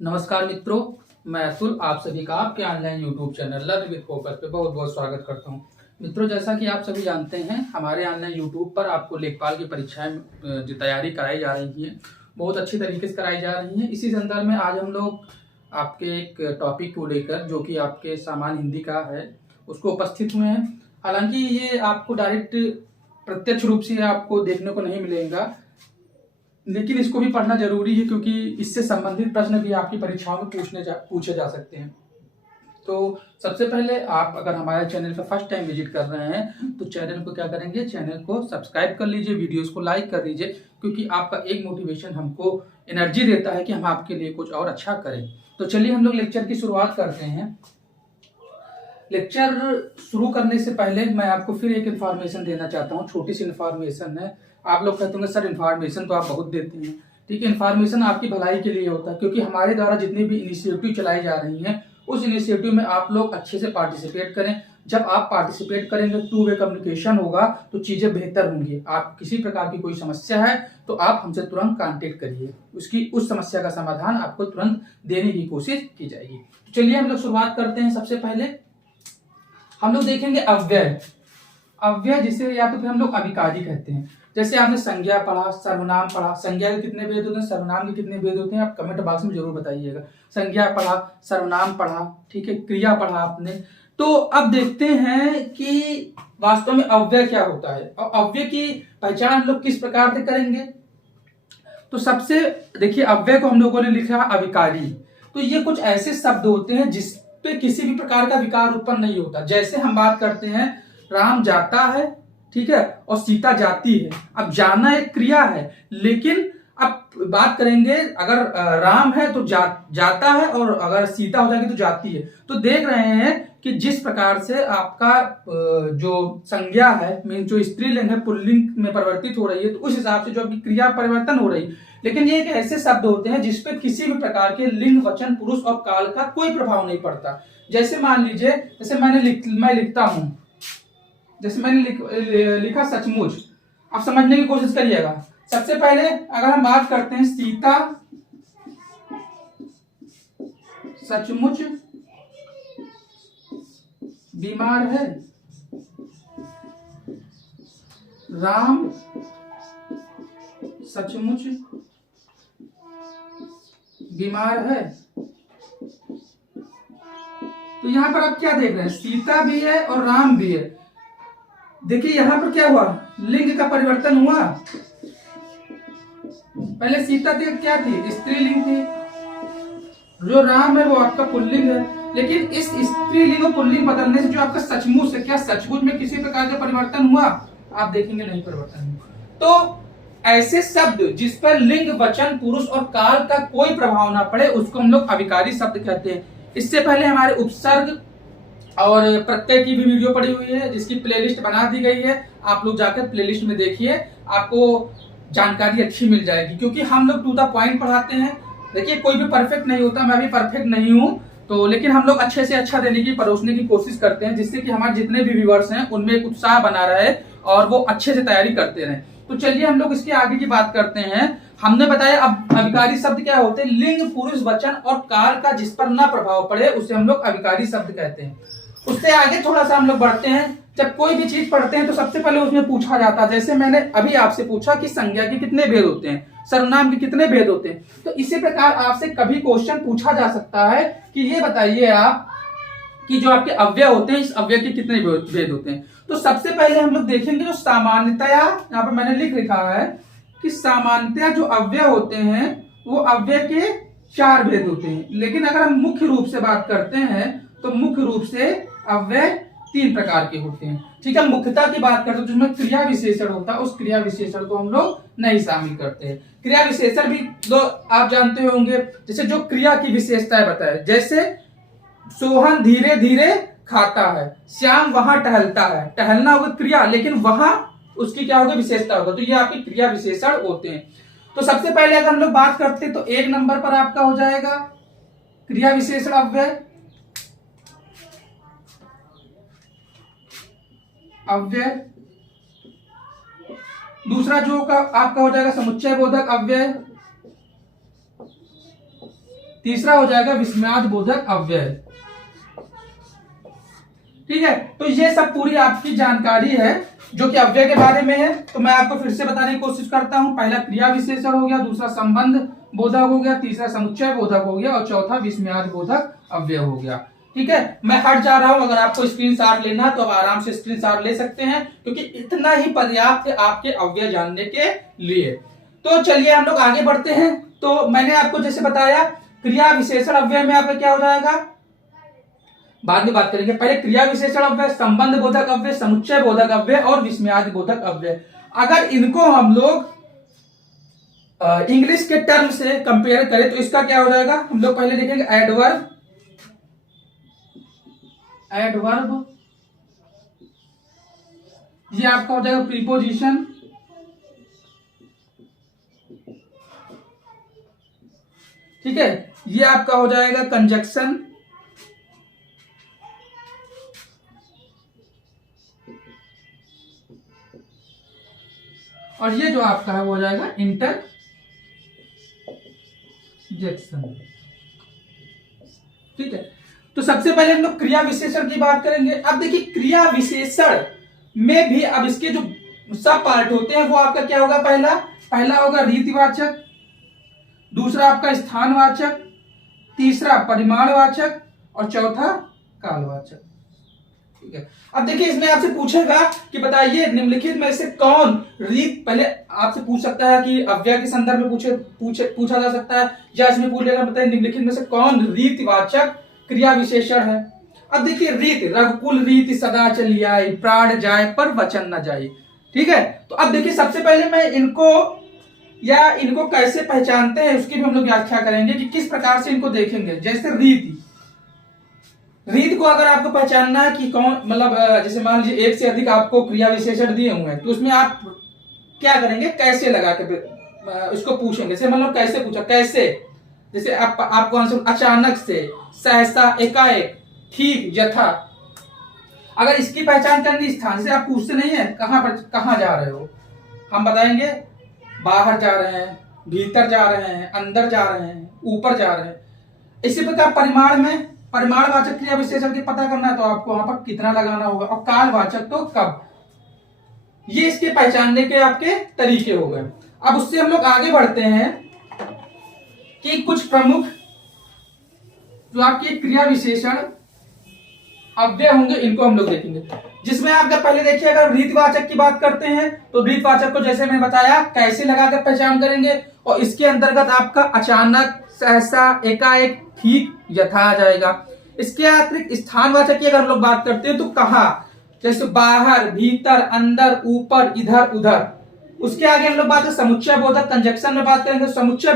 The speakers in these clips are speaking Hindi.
नमस्कार मित्रों, मैं अतुल आप सभी का आपके online YouTube channel learn with focus पे बहुत बहुत स्वागत करता हूं। मित्रों, जैसा कि आप सभी जानते हैं, हमारे ऑनलाइन यूट्यूब पर आपको लेखपाल की परीक्षाएं जो तैयारी कराई जा रही हैं, बहुत अच्छी तरीके से कराई जा रही हैं। इसी संदर्भ में आज हम लोग आपके एक टॉपिक को लेकर, जो कि आपके सामान्य हिंदी का है, उसको उपस्थित हुए हैं। हालांकि ये आपको डायरेक्ट प्रत्यक्ष रूप से आपको देखने को नहीं मिलेगा, लेकिन इसको भी पढ़ना जरूरी है, क्योंकि इससे संबंधित प्रश्न भी आपकी परीक्षाओं में पूछे जा सकते हैं। तो सबसे पहले, आप अगर हमारे चैनल पर फर्स्ट टाइम विजिट कर रहे हैं तो चैनल को क्या करेंगे, चैनल को सब्सक्राइब कर लीजिए, वीडियोस को लाइक कर लीजिए, क्योंकि आपका एक मोटिवेशन हमको एनर्जी देता है कि हम आपके लिए कुछ और अच्छा करें। तो चलिए हम लोग लेक्चर की शुरुआत करते हैं। लेक्चर शुरू करने से पहले मैं आपको फिर एक इन्फॉर्मेशन देना चाहता हूँ, छोटी सी इन्फॉर्मेशन है। आप लोग कहते होंगे सर इन्फॉर्मेशन तो आप बहुत देते हैं। ठीक है, इन्फॉर्मेशन आपकी भलाई के लिए होता है, क्योंकि हमारे द्वारा जितनी भी इनिशिएटिव चलाई जा रही हैं उस इनिशिएटिव में आप लोग अच्छे से पार्टिसिपेट करें। जब आप पार्टिसिपेट करेंगे, टू वे कम्युनिकेशन होगा, तो चीजें बेहतर होंगी। आप किसी प्रकार की कोई समस्या है तो आप हमसे तुरंत कांटेक्ट करिए, उस समस्या का समाधान आपको तुरंत देने की कोशिश की जाएगी। तो चलिए हम लोग शुरुआत करते हैं। सबसे पहले हम लोग देखेंगे अव्यय। अव्यय जिसे या तो फिर हम लोग अभिकारी कहते हैं। जैसे आपने संज्ञा पढ़ा, सर्वनाम पढ़ा। संज्ञा के कितने भेद होते हैं, सर्वनाम के कितने भेद होते हैं, आप कमेंट बॉक्स में जरूर बताइएगा। संज्ञा पढ़ा, सर्वनाम पढ़ा, ठीक है, क्रिया पढ़ा आपने। तो अब देखते हैं कि वास्तव में अव्यय क्या होता है और अव्यय की पहचान हम लोग किस प्रकार से करेंगे। तो सबसे देखिए, अव्यय को हम लोगों ने लिखा अविकारी। तो ये कुछ ऐसे शब्द होते हैं जिस पे किसी भी प्रकार का विकार उत्पन्न नहीं होता। जैसे हम बात करते हैं, राम जाता है, ठीक है, और सीता जाती है। अब जाना एक क्रिया है, लेकिन अब बात करेंगे, अगर राम है तो जाता है, और अगर सीता हो जाएगी तो जाती है। तो देख रहे हैं कि जिस प्रकार से आपका जो संज्ञा है, मीन जो स्त्रीलिंग है, पुल्लिंग में परिवर्तित हो रही है, तो उस हिसाब से जो आपकी क्रिया परिवर्तन हो रही है। लेकिन ये एक ऐसे शब्द होते हैं जिसपे किसी भी प्रकार के लिंग, वचन, पुरुष और काल का कोई प्रभाव नहीं पड़ता। जैसे मान लीजिए, जैसे मैं लिखता हूं, जैसे मैंने लिखा सचमुच। आप समझने की कोशिश करिएगा। सबसे पहले अगर हम बात करते हैं, सीता सचमुच बीमार है, राम सचमुच बीमार है। तो यहां पर आप क्या देख रहे हैं, सीता भी है और राम भी है। देखिए यहां पर क्या हुआ, लिंग का परिवर्तन हुआ। पहले सीता क्या थी, स्त्रीलिंग थी। जो राम है वो आपका पुल्लिंग है। लेकिन इस स्त्रीलिंग और पुल्लिंग बदलने से जो आपका सचमुच है, क्या सचमुच में किसी प्रकार का परिवर्तन हुआ? आप देखेंगे नहीं परिवर्तन हुआ। तो ऐसे शब्द जिस पर लिंग, वचन, पुरुष और काल का कोई प्रभाव ना पड़े, उसको हम लोग अविकारी शब्द कहते हैं। इससे पहले हमारे उपसर्ग और प्रत्यय की भी वीडियो पड़ी हुई है, जिसकी प्लेलिस्ट बना दी गई है। आप लोग जाकर प्लेलिस्ट में देखिए, आपको जानकारी अच्छी मिल जाएगी, क्योंकि हम लोग टू द पॉइंट पढ़ाते हैं। देखिए, कोई भी परफेक्ट नहीं होता, मैं भी परफेक्ट नहीं हूं, तो लेकिन हम लोग अच्छे से अच्छा देने की, परोसने की कोशिश करते हैं, जिससे कि हमारे जितने भी व्यूअर्स हैं उनमें एक उत्साह बना रहे और वो अच्छे से तैयारी करते रहे। तो चलिए हम लोग इसके आगे की बात करते हैं। हमने बताया अब अविकारी शब्द क्या होते हैं, लिंग, पुरुष, वचन और काल का जिस पर ना प्रभाव पड़े उसे हम लोग अविकारी शब्द कहते हैं। उससे आगे थोड़ा सा हम लोग बढ़ते हैं। जब कोई भी चीज पढ़ते हैं तो सबसे पहले उसमें पूछा जाता है, जैसे मैंने अभी आपसे पूछा कि संज्ञा के कितने भेद होते हैं, सर्वनाम के कितने भेद होते हैं। तो इसी प्रकार आपसे कभी क्वेश्चन पूछा जा सकता है कि ये बताइए आप कि जो आपके अव्यय होते हैं, इस अव्यय के कितने भेद होते हैं। तो सबसे पहले हम लोग देखेंगे जो सामान्यतया, यहाँ पर मैंने लिख रखा है कि सामान्यतया जो अव्यय होते हैं वो अव्यय के 4 भेद होते हैं। लेकिन अगर हम मुख्य रूप से बात करते हैं तो मुख्य रूप से अव्यय 3 प्रकार के होते हैं। ठीक है, मुख्यता की बात करते हैं जिसमें क्रिया विशेषण होता है, उस क्रिया विशेषण को हम लोग नहीं शामिल करते हैं। क्रिया विशेषण भी दो आप जानते होंगे, जैसे जो क्रिया की विशेषताएं बताए, जैसे सोहन धीरे धीरे खाता है, श्याम वहां टहलता है। टहलना होगा क्रिया, लेकिन वहां उसकी क्या होगी, विशेषता होगा। तो ये आपके क्रिया विशेषण होते हैं। तो सबसे पहले अगर हम लोग बात करते हैं तो 1 नंबर पर आपका हो जाएगा क्रिया विशेषण अव्यय। दूसरा जो आपका हो जाएगा समुच्चय बोधक अव्यय। तीसरा हो जाएगा विस्मयाद बोधक अव्यय। ठीक है, तो ये सब पूरी आपकी जानकारी है जो कि अव्यय के बारे में है। तो मैं आपको फिर से बताने की कोशिश करता हूं। पहला क्रिया विशेषण हो गया, दूसरा संबंध बोधक हो गया, तीसरा समुच्चय बोधक हो गया और चौथा विस्मयाद बोधक अव्यय हो गया। ठीक है, मैं हट जा रहा हूं। अगर आपको स्क्रीनशॉट लेना तो आप आराम से स्क्रीनशॉट ले सकते हैं, क्योंकि इतना ही पर्याप्त है आपके अव्यय जानने के लिए। तो चलिए हम लोग आगे बढ़ते हैं। तो मैंने आपको जैसे बताया, क्रिया विशेषण अव्यय में आपका क्या हो जाएगा, बाद में बात करेंगे। पहले क्रिया विशेषण अव्यय, संबंध बोधक अव्यय, समुच्चय बोधक अव्यय और विस्मयादि बोधक अव्यय। अगर इनको हम लोग इंग्लिश के टर्म से कंपेयर करें तो इसका क्या हो जाएगा, हम लोग पहले देखेंगे एडवर्ब। एडवर्ब ये आपका हो जाएगा प्रीपोजिशन। ठीक है, ये आपका हो जाएगा कंजक्शन। और ये जो आपका है वो हो जाएगा इंटरजेक्शन। ठीक है, तो सबसे पहले हम लोग क्रिया विशेषण की बात करेंगे। अब देखिए क्रिया विशेषण में भी अब इसके जो सब पार्ट होते हैं वो आपका क्या होगा, पहला होगा रीतिवाचक, दूसरा आपका स्थानवाचक, तीसरा परिमाणवाचक और चौथा कालवाचक। ठीक है, अब देखिए इसमें आपसे पूछेगा कि बताइए निम्नलिखित में से कौन रीत, पहले आपसे पूछ सकता है कि अव्यय के संदर्भ में पूछा जा सकता है, या इसमें पूछेगा बताइए निम्नलिखित में से कौन रीतिवाचक क्रिया विशेषण है। अब देखिए रीत, रघुकुल रीति सदा चली आई, प्राण जाए पर वचन न जाए। ठीक है, तो अब देखिए सबसे पहले मैं इनको कैसे पहचानते हैं उसकी भी हम लोग व्याख्या करेंगे कि किस प्रकार से इनको देखेंगे। जैसे रीत को अगर आपको पहचानना है कि कौन, मतलब जैसे मान लीजिए एक से अधिक आपको क्रिया विशेषण दिए हुए हैं, तो उसमें आप क्या करेंगे, कैसे लगा के इसको पूछेंगे। जैसे मतलब कैसे पूछा, कैसे, जैसे आपको आंसर अचानक से, सहसा, एकाएक, ठीक, यथा। अगर इसकी पहचान करनी स्थान से, आप पूछते नहीं है कहां जा रहे हो, हम बताएंगे बाहर जा रहे हैं, भीतर जा रहे हैं, अंदर जा रहे हैं, ऊपर जा रहे हैं। इसी प्रकार परिमाण में परिमाणवाचक क्रिया विशेषण की पता करना है तो आपको वहां पर कितना लगाना होगा, और कालवाचक तो कब। ये इसके पहचानने के आपके तरीके हो गए। अब उससे हम लोग आगे बढ़ते हैं कि कुछ प्रमुख जो आपके क्रिया विशेषण अव्यय होंगे इनको हम लोग देखेंगे। जिसमें आपका पहले देखिए अगर रीतवाचक की बात करते हैं तो रीतवाचक को जैसे मैंने बताया कैसे लगाकर पहचान करेंगे, और इसके अंतर्गत आपका अचानक, सहसा, एकाएक, ठीक, यथा आ जाएगा। इसके अतिरिक्त स्थानवाचक की अगर हम लोग बात करते हैं तो कहां, जैसे बाहर, भीतर, अंदर, ऊपर, इधर, उधर। उसके आगे हम लोग बात करें समुच्चय बोधक, कंजक्शन में बात करेंगे। समुच्चय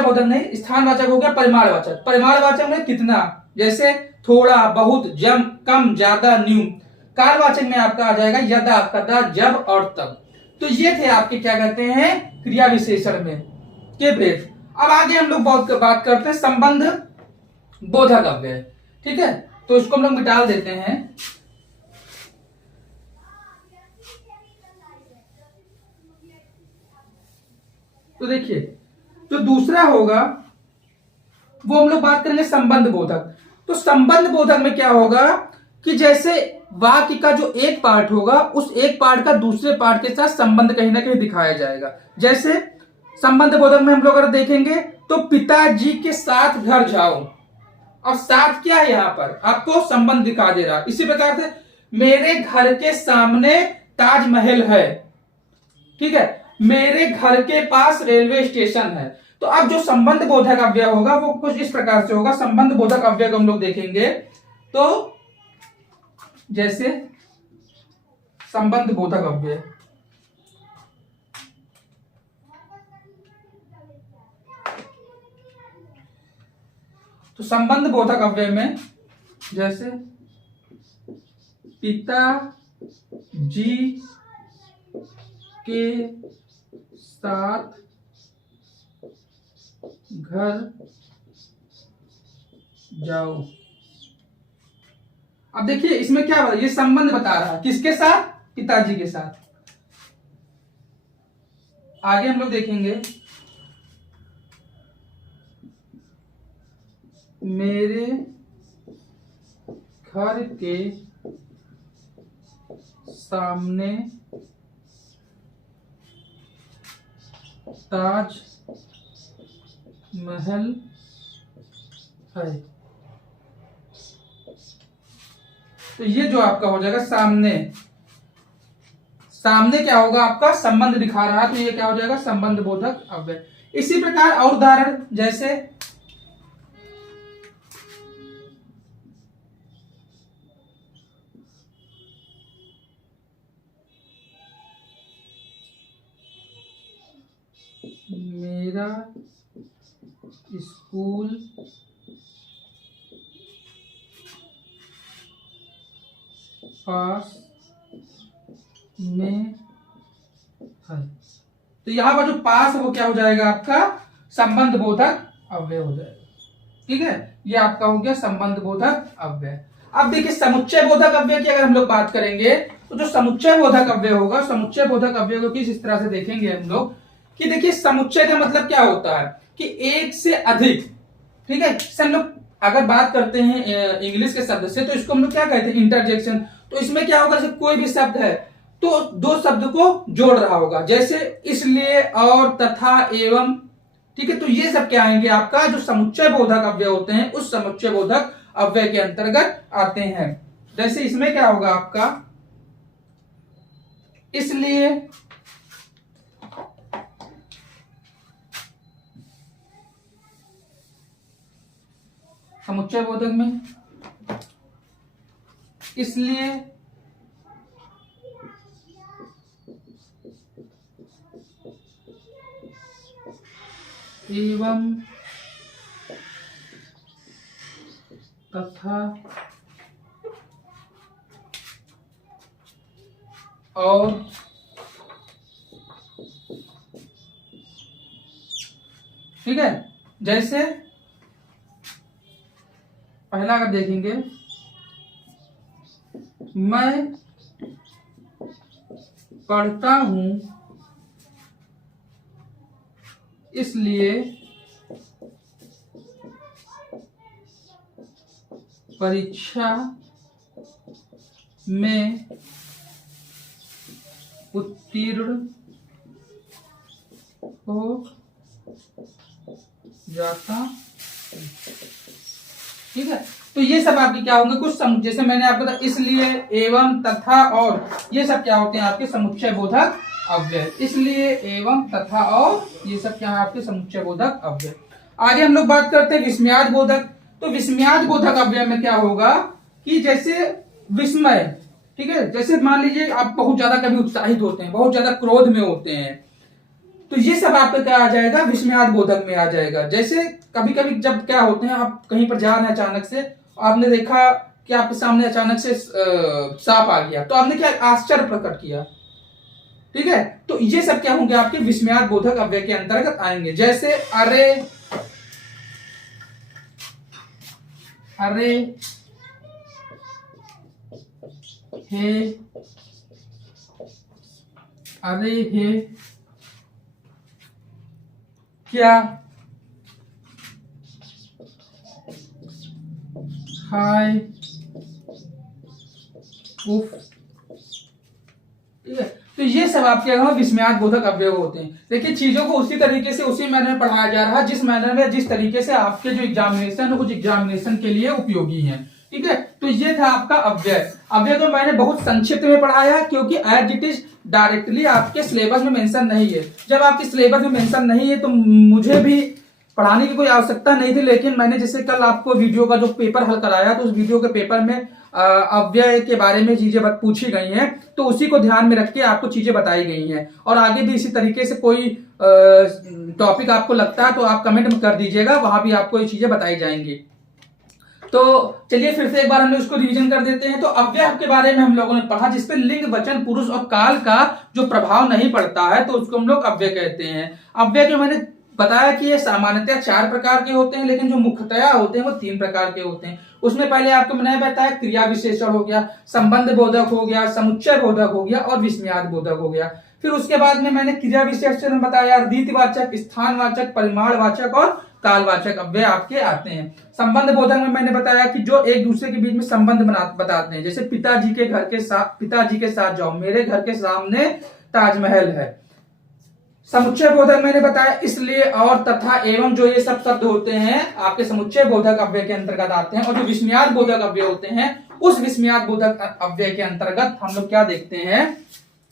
बोधक नहीं, स्थानवाचक हो गया परिमाणवाचक। परिमाणवाचक में कितना, जैसे थोड़ा, बहुत, जम, कम, ज्यादा, न्यून। कालवाचक में आपका आ जाएगा यदा, कदा, जब और तब। तो ये थे आपके क्या कहते हैं क्रिया विशेषण में के भेद। अब आगे हम लोग बात करते हैं संबंध बोधक अव्यय। ठीक है, तो इसको हम लोग मिटा देते हैं। तो देखिए जो दूसरा होगा वो हम लोग बात करेंगे संबंध बोधक। तो संबंध बोधक में क्या होगा कि जैसे वाक्य का जो एक पार्ट होगा उस एक पार्ट का दूसरे पार्ट के साथ संबंध कहीं ना कहीं दिखाया जाएगा। जैसे संबंध बोधक में हम लोग अगर देखेंगे तो पिताजी के साथ घर जाओ, और साथ क्या है यहां पर आपको संबंध दिखा दे रहा है। इसी प्रकार से मेरे घर के सामने ताजमहल है, ठीक है, मेरे घर के पास रेलवे स्टेशन है। तो अब जो संबंध बोधक अव्यय होगा वो कुछ इस प्रकार से होगा। संबंध बोधक अव्यय को हम लोग देखेंगे तो जैसे संबंध बोधक अव्यय, तो संबंध बोधक अव्यय में जैसे पिताजी के साथ घर जाओ। अब देखिए इसमें क्या बता, ये संबंध बता रहा है किसके साथ, पिताजी के साथ। आगे हम लोग देखेंगे मेरे घर के सामने ताज महल है। तो ये जो आपका हो जाएगा सामने, सामने क्या होगा आपका संबंध दिखा रहा है, तो ये क्या हो जाएगा संबंध बोधक अव्यय। इसी प्रकार और उदाहरण जैसे मेरा स्कूल पास में है। तो यहां पर जो पास है वो क्या हो जाएगा आपका संबंध बोधक अव्यय हो जाएगा। ठीक है, ये आपका हो गया संबंध बोधक अव्यय। अब देखिए समुच्चय बोधक अव्यय की अगर हम लोग बात करेंगे तो जो समुच्चय बोधक अव्यय होगा, समुच्चय बोधक अव्यय को किस इस तरह से देखेंगे हम लोग कि देखिए समुच्चय का मतलब क्या होता है कि एक से अधिक। ठीक है, इससे हम लोग अगर बात करते हैं इंग्लिश के शब्द से तो इसको हम लोग क्या कहते हैं इंटरजेक्शन। तो इसमें क्या होगा जैसे कोई भी शब्द है तो दो शब्द को जोड़ रहा होगा, जैसे इसलिए और तथा एवं। ठीक है, तो ये सब क्या आएंगे आपका जो समुच्चय बोधक अव्यय होते हैं उस समुच्चय बोधक अव्यय के अंतर्गत आते हैं। जैसे इसमें क्या होगा आपका इसलिए समुच्चय बोधक में इसलिए एवं तथा और ठीक है। जैसे पहला अगर देखेंगे मैं पढ़ता हूं इसलिए परीक्षा में उत्तीर्ण हो जाता। ठीक है, तो ये सब आपके क्या होंगे कुछ जैसे मैंने आपको बताया इसलिए एवं तथा और ये सब क्या होते हैं आपके समुच्चय बोधक अव्यय। इसलिए एवं तथा और ये सब क्या है आपके समुच्चय बोधक अव्यय। आगे हम लोग बात करते हैं विस्मयाद बोधक। तो विस्मयाद बोधक अव्यय में क्या होगा कि जैसे विस्मय, ठीक है, जैसे मान लीजिए आप बहुत ज्यादा कभी उत्साहित होते हैं, बहुत ज्यादा क्रोध में होते हैं, तो ये सब आपका क्या आ जाएगा विस्मयाद बोधक में आ जाएगा। जैसे कभी कभी जब क्या होते हैं आप कहीं पर जा रहे हैं अचानक से, आपने देखा कि आपके सामने अचानक से सांप आ गया, तो आपने क्या आश्चर्य प्रकट किया। ठीक है, तो ये सब क्या होंगे आपके विस्मयाद बोधक अव्यय के अंतर्गत आएंगे। जैसे अरे अरे हे, अरे हे क्या, हाय, उफ। ठीक है, तो ये सब आपके विस्मयाद बोधक अव्यय होते हैं। देखिए चीजों को उसी तरीके से उसी मैनर में पढ़ाया जा रहा है जिस मैनर में जिस तरीके से आपके जो एग्जामिनेशन उस एग्जामिनेशन के लिए उपयोगी है। ठीक है, तो ये था आपका अव्यय। अव्यय को मैंने बहुत संक्षिप्त में पढ़ाया क्योंकि एज इट इज डायरेक्टली आपके सिलेबस में मेंशन नहीं है। जब आपके सिलेबस में मेंशन नहीं है तो मुझे भी पढ़ाने की कोई आवश्यकता नहीं थी, लेकिन मैंने जैसे कल आपको वीडियो का जो पेपर हल कराया तो उस वीडियो के पेपर में अव्यय के बारे में चीजें पूछी गई हैं, तो उसी को ध्यान में रख के आपको चीजें बताई गई हैं। और आगे भी इसी तरीके से कोई टॉपिक आपको लगता है तो आप कमेंट में कर दीजिएगा, वहां भी आपको ये चीजें बताई जाएंगी। तो चलिए फिर से एक बार हम लोग इसको रिवीजन कर देते हैं। तो अव्यय के बारे में हम लोगों ने पढ़ा जिसपे लिंग, वचन, पुरुष और काल का जो प्रभाव नहीं पड़ता है तो उसको हम लोग अव्यय कहते हैं। अव्यय के मैंने बताया कि ये सामान्यतः 4 प्रकार के होते हैं, लेकिन जो मुख्यतया होते हैं वो 3 प्रकार के होते हैं। उसमें पहले आपको मैंने बताया क्रिया विशेषण हो गया, संबंध बोधक हो गया, समुच्चय बोधक हो गया और विस्मयाद बोधक हो गया। फिर उसके बाद में मैंने क्रिया विशेषण बताया रीतिवाचक, स्थानवाचक, परिमाणवाचक और कालवाचक अव्यय आपके आते हैं। संबंध बोधक में मैंने बताया कि जो एक दूसरे के बीच में संबंध बताते हैं, जैसे पिताजी के साथ जाओ, मेरे घर के सामने ताजमहल है। समुच्चय बोधक मैंने बताया इसलिए, और, तथा, एवं, जो ये सब शब्द होते हैं आपके समुच्चय बोधक अव्यय के अंतर्गत आते हैं। और जो विस्मयार्थ बोधक अव्यय होते हैं, उस विस्मयार्थ बोधक अव्यय के अंतर्गत हम लोग क्या देखते हैं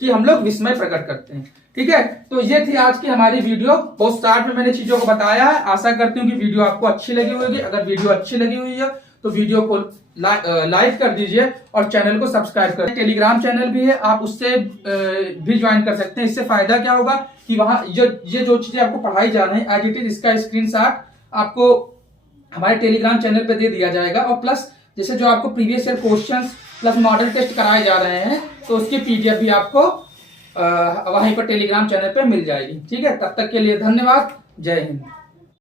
कि हम लोग विस्मय प्रकट करते हैं। ठीक है, तो ये थी आज की हमारी वीडियो। बहुत शॉर्ट में मैंने चीजों को बताया है। आशा करती हूँ कि वीडियो आपको अच्छी लगी होगी। अगर वीडियो अच्छी लगी हुई है तो वीडियो को लाइक कर दीजिए और चैनल को सब्सक्राइब कर। टेलीग्राम चैनल भी है, आप उससे भी ज्वाइन कर सकते हैं। इससे फायदा क्या होगा कि वहां ये जो चीजें आपको पढ़ाई जा रही है एज इट इज, इसका स्क्रीनशॉट आपको हमारे टेलीग्राम चैनल पे दे दिया जाएगा। और प्लस जैसे जो आपको previous year questions plus model test कराए जा रहे हैं, तो उसकी पीडीएफ भी आपको वहीं पर टेलीग्राम चैनल पे मिल जाएगी। ठीक है, तब तक के लिए धन्यवाद। जय हिंद।